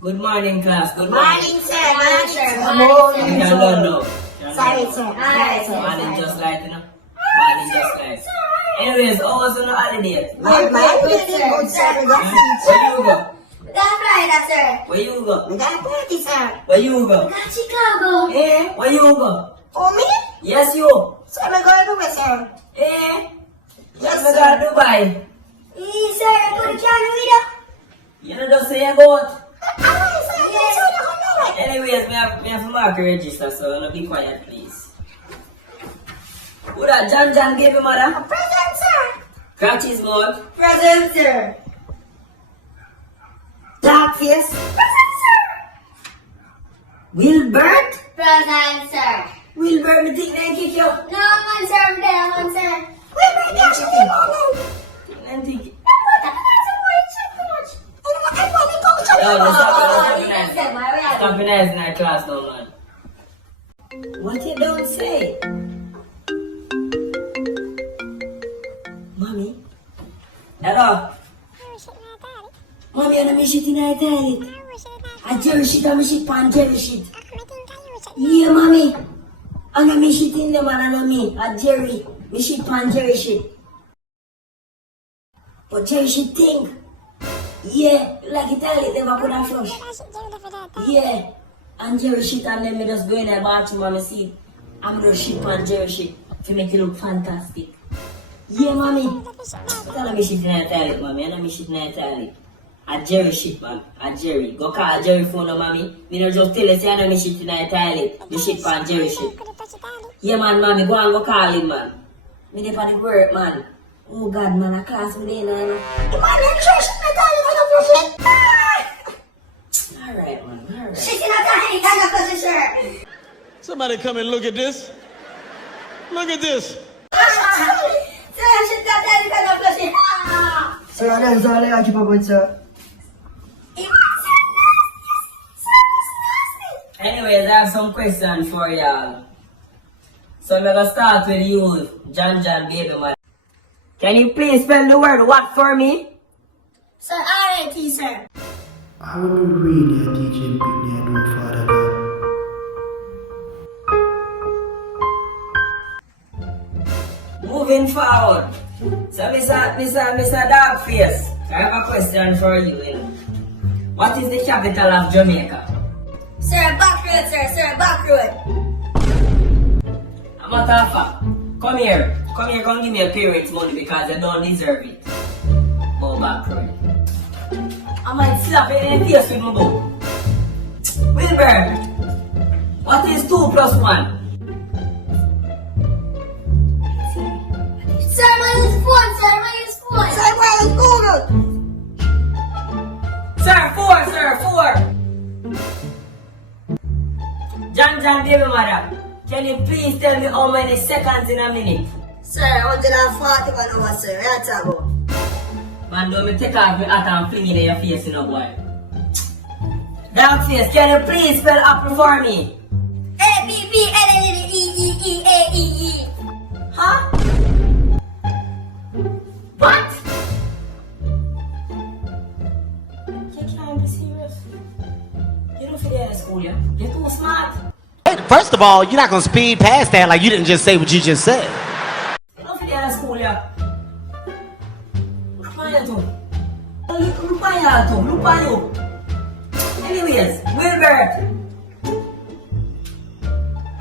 Good morning, class. Good Morning, sir. Morning, sir. morning. Morning, Can sir. no. Sorry, sir. Sorry, sir. Morning just like, Morning just like. Anyways, how was on the holiday? My really good, sir. We got Where you go? We got Florida, sir. Where you go? We got party, sir. Where you go? We got Chicago. Where you go? Oh, me? Yes, you. Sir, we go everywhere, sir. Yes, Yes, we sir. got Dubai. Sir, I put a can with you. You know just say about. Alright, sir. Yes, sir. Anyways, me have to mark a register, so no be quiet, please. Who that John gave me, mother? Present, sir. Crack his mouth. Present, sir. Dark face. Present, sir. Wilbert? Present, sir. Wilbert, me think they kick you. No, man, sir. I'm there, man, sir. Wait, that's your name, And think. Stop being nice in our class now, man. What you don't say? Mommy? Hello? Mommy, I'm shit in our toilet. I jerry shit, I'm shit pan jerry shit. Yeah, mommy. I'm shit in the man, and me. I jerry. Me shit pan jerry shit. But jerry shit thing. Yeah, like it toilet never could have flush. Yeah. And jerry shit and then me just go in the bathroom and me see I'm gonna shit pan jerry shit to make it look fantastic. Yeah, mommy. Tell me shit in the toilet, mommy. I know me shit in the toilet. A Jerry shit, man. A Jerry. Go call Jerry phone, no, mommy. Me no just tell you, say I know me shit in the toilet. Me shit pan Jerry shit. Yeah, man, mommy. Go and go call him, man. Me dey for the work, man. Oh, God, man. A class me dey now. The man in church in the toilet, I don't flush it. Alright, man. Alright. Shit in the toilet, I don't flush it, sir. Somebody come and look at this. Look at this. Sir, shit in the toilet, I don't flush it. Sir, then, sir, I keep up with sir. Anyways, I have some questions for y'all. So I'm gonna start with you, John baby man. Can you please spell the word what for me? Sir, R-A-T, sir. I will be reading a teaching Pitney and do Father God. Moving forward. So Mr. Dogface, I have a question for you, What is the capital of Jamaica? Sir, back road, sir. Sir, back road. A matter of fact, come here, come give me your parents' money because they don't deserve it. Oh, back road. I might slap you in the face with my book. Wilbur, what is 2 plus 1? Sir, my use phone, sir. My use phone. Sir, my use Google. Sir, 4. John, baby mother, can you please tell me how many seconds in a minute? Sir, 141 hours, sir. That's about. Man, don't me take off my hat and fling it in your face, boy. Dogface, can you please spell apple for me? A-B-B-L-L-E-E-E-A-E-E. Huh? What? You can't be serious. You don't fit in school, yeah? You're too smart. First of all, you're not gonna speed past that like you didn't just say what you just said. You don't fit in school, yeah? Look at you. Look at you. Anyways, Wilbert.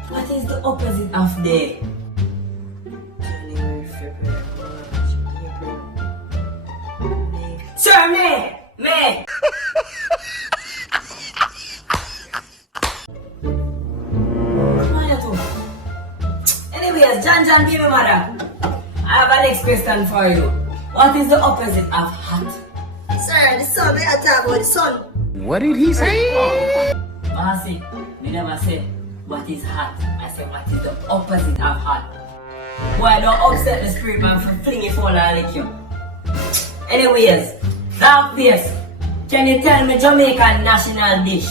What is the opposite of day? January, February, March, April, May. Sir, May. Anyways, John, baby mother, I have a next question for you. What is the opposite of hot? Sir, the sun, we are talking about the sun. What did he say? Bossy, me never say what is hot. I say what is the opposite of hot. Boy, don't upset the spirit man for flinging phone and lick you. Anyways, Dogface, can you tell me Jamaican national dish?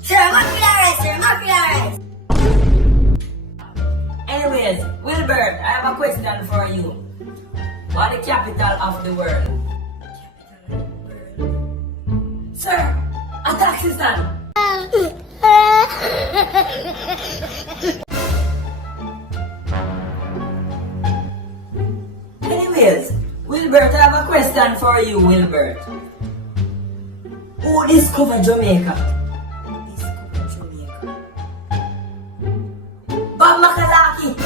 Sir, mackerel rice, sir. Mackerel rice. Anyways, Wilbert, I have a question for you. What is the capital of the world? Sir, A taxi stand. Anyways, Wilbert, I have a question for you, Wilbert. Who discovered Jamaica? Discovered Jamaica. Bob Makalaki.